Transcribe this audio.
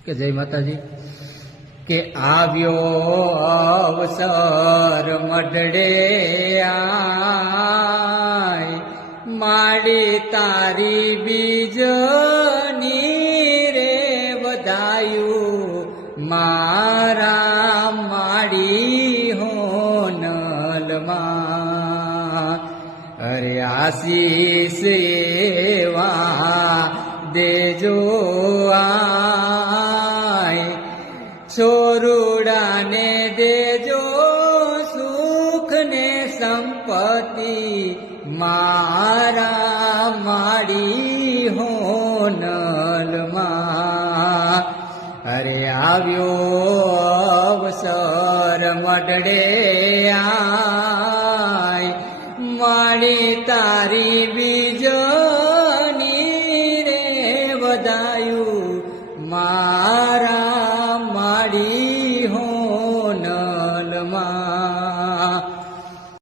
કે જય માતાજી કે આવ્યો અવસર મઢડે આય માડી તારી બીજની રે વધાયું મારા માડી હોનલમાં અરે આશીષ એવા દેજો છોરુડાને દેજો સુખ ને સંપત્તિ મારા માડી હોનલમાં અરે આવ્યો અવસર મઢડે આય માડી તારી બીજની રે વધાયું મારા માડી હોનલમાં